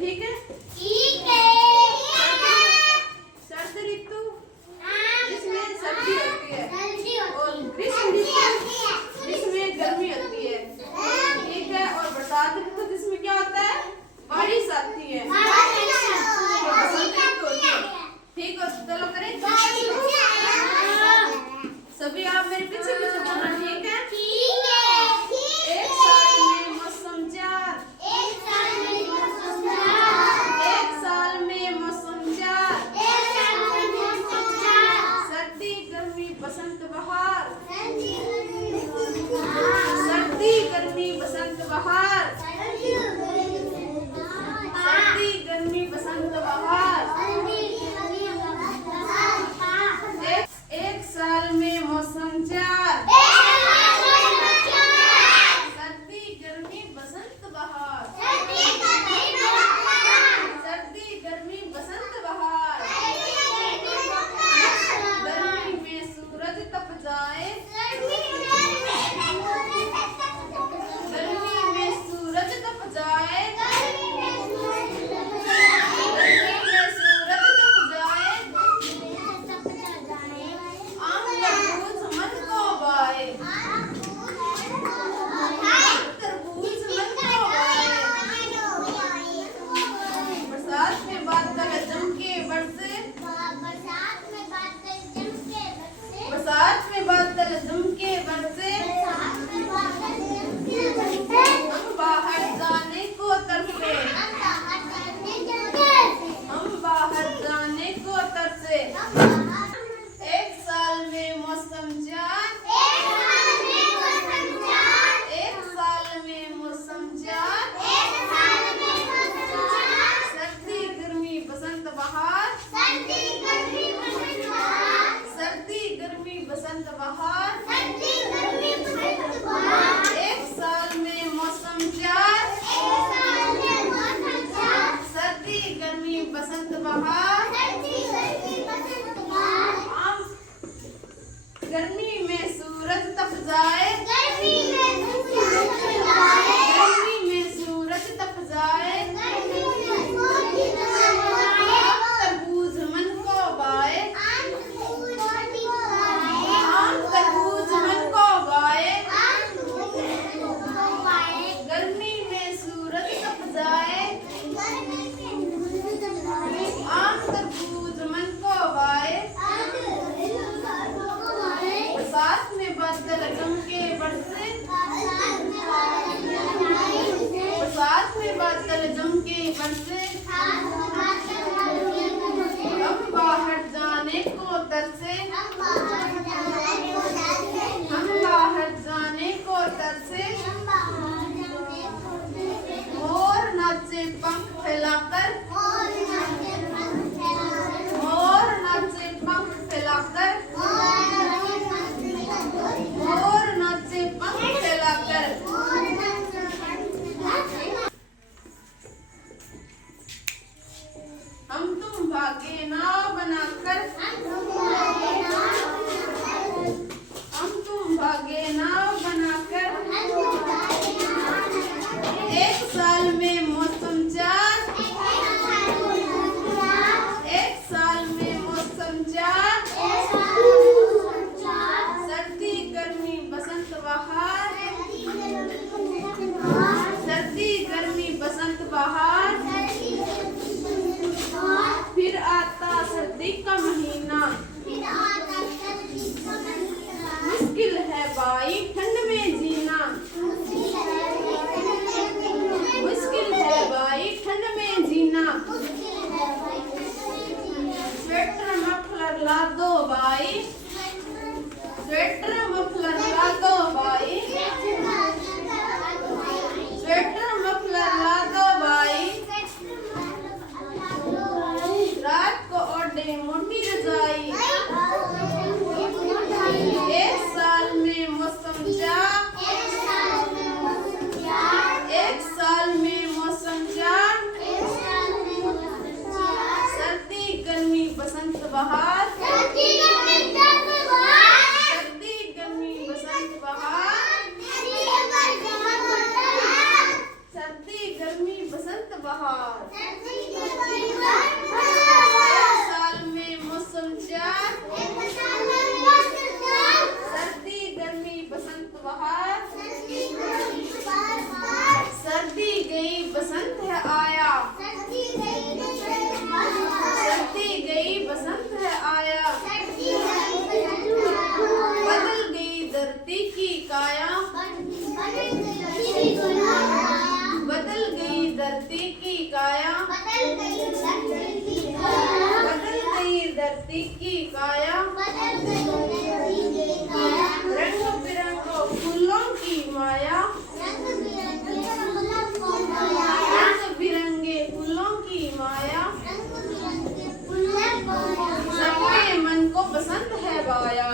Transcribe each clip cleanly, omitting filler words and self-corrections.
ठीक है? ठीक है। शरद ऋतु जिसमें सर्दी होती है और ग्रीष्म ऋतु जिसमें गर्मी होती है, ठीक है? और बरसात ऋतु जिसमें क्या होता है? बारिश आती है, बसंत ऋतु होती है, ठीक है? चलो करें सभी, आप मेरे पीछे पीछे बोलना, ठीक है? एक साल में मौसम चार, एक साल में मौसम चार, सर्दी गर्मी बसंत बहार, सर्दी गर्मी बसंत बहार, सर्दी गर्मी बसंत बहार। एक साल में मौसम चार, सर्दी गर्मी बसंत बहार, सर्दी गर्मी बसंत बहार। गर्मी में सूरज तप जाए, गर्मी में सूरज तप जाए, गर्मी में सूरज तप जाए। आम तरबूज मन को भाए, तरबूज मन को भाए। बरसात में बादल जम के बरसे, बरसात में बादल जम के बरसे। हम बाहर जाने को तरसे, हम बाहर जाने को तरसे। एक साल में मौसम चार, एक साल में मौसम चार, सर्दी गर्मी बसंत बहार, सर्दी गर्मी बसंत बहार। एक साल में मौसम चार, सर्दी गर्मी बसंत बहार। गर्मी में सूरज तप जाए, गर्मी में सूरज तप जाए। तरबूज मन को भाए, आम तरबूज मन को भाए। गर्मी में सूरज तप जाए, आम तरबूज मन को भाए। बरसात में बादल जम के बरसे, बरसात में बादल जम के बरसे। हम बाहर जाने को तरसे, हम बाहर जाने को तरसे। मोर नाचे पंख फैलाकर, मोर नाचे पंख फैलाकर, मोर नाचे पंख फैलाकर। हम तुम भागे नाव बनाकर, हम तुम भागे नाव बनाकर। एक साल में मौसम चार, एक साल में मौसम चार, सर्दी गर्मी बसंत बहार, सर्दी गर्मी बसंत बहार। फिर आता सर्दी का महीना, मुश्किल है भाई ठंड में जीना, मुश्किल गर्मी बसंत बहार। साल में मौसम चार, सर्दी गर्मी बसंत बहार। सर्दी गई बसंत है आया, सर्दी गई बसंत है आया। बदल गई धरती की काया, बदल गई धरती की काया। बदल गई धरती की काया। रंग बिरंगों फूलों की माया, रंग बिरंगे फूलों की माया। सबके मन को बसंत है बाया।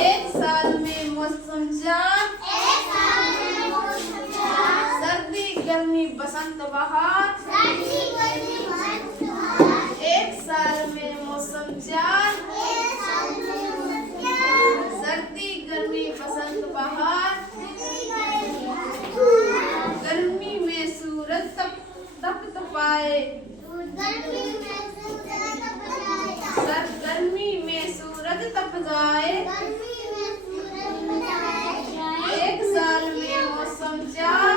एक साल में मौसम चार, सर्दी गर्मी बसंत बहार। एक साल में मौसम चार, सर्दी गर्मी बसंत बहार। गर्मी में सूरज तपतपाए, गर्मी में सूरज तप जाए। एक साल में मौसम चार,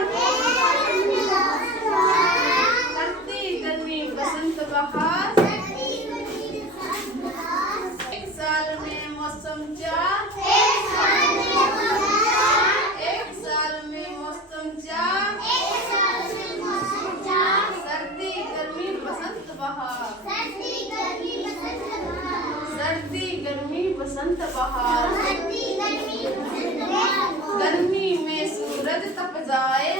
सर्दी गर्मी बसंत बहार। एक साल में मौसम चार, एक साल में मौसम चार, सर्दी गर्मी बसंत बहार। सर्दी गर्मी बसंत बहार। गर्मी में सूरज तप जाए,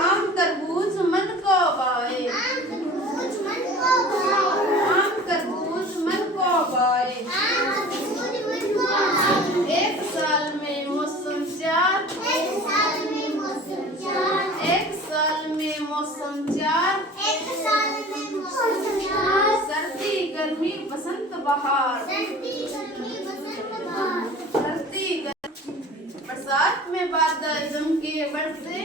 आम तरबूज मन को भाए। आम तरबूज मन को भाए। एक साल में मौसम चार, एक साल में मौसम चार, सर्दी गर्मी बसंत बहार। सर्दी बरसात में बादल जम के बरसे,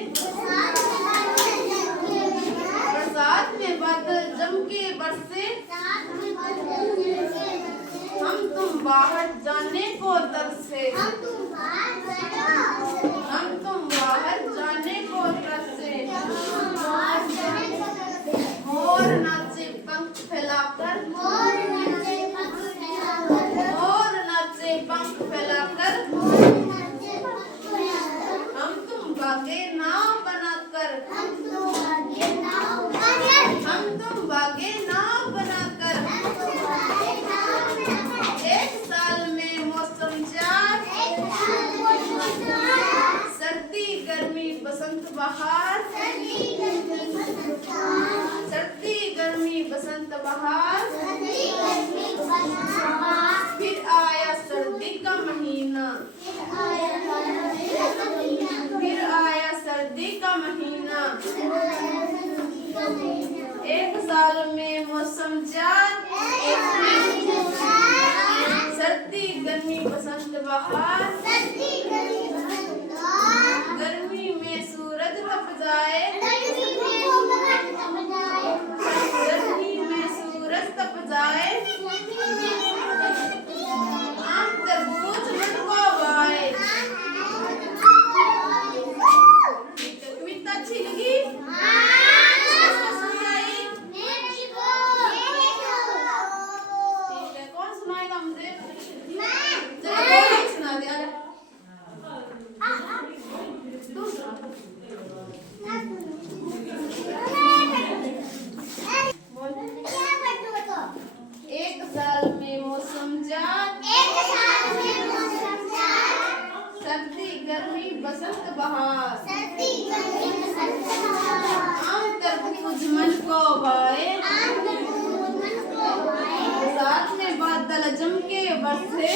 बरसात में बादल जम के बरसे। हम तुम बाहर जाने को तरसे, हम तुम बाहर जाने को तरसे। मोर नाचे पंख फैलाकर, मोर नाचे पंख फैलाकर। हम तुम भागे नाव बनाकर, हम तुम भागे नाव बनाकर। एक साल में मौसम चार, सर्दी गर्मी बसंत बहार। सर्दी गर्मी बसंत बहार। फिर आया सर्दी का महीना, फिर आया सर्दी का महीना। एक साल में मौसम चार, सर्दी गर्मी बसंत बहार। गर्मी में सूरज तप जाए, गर्मी में सूरज तप जाए। आम तरबूज मन को भाए। कविता अच्छी लगी? ठीक है, कौन सुनाएगा मुझे? चलो सुना दे। तू सुना। एक साल में मौसम चार, सर्दी गर्मी बसंत बहार। आम तरबूज मन को भाए, साथ में बादल जम के बरसे।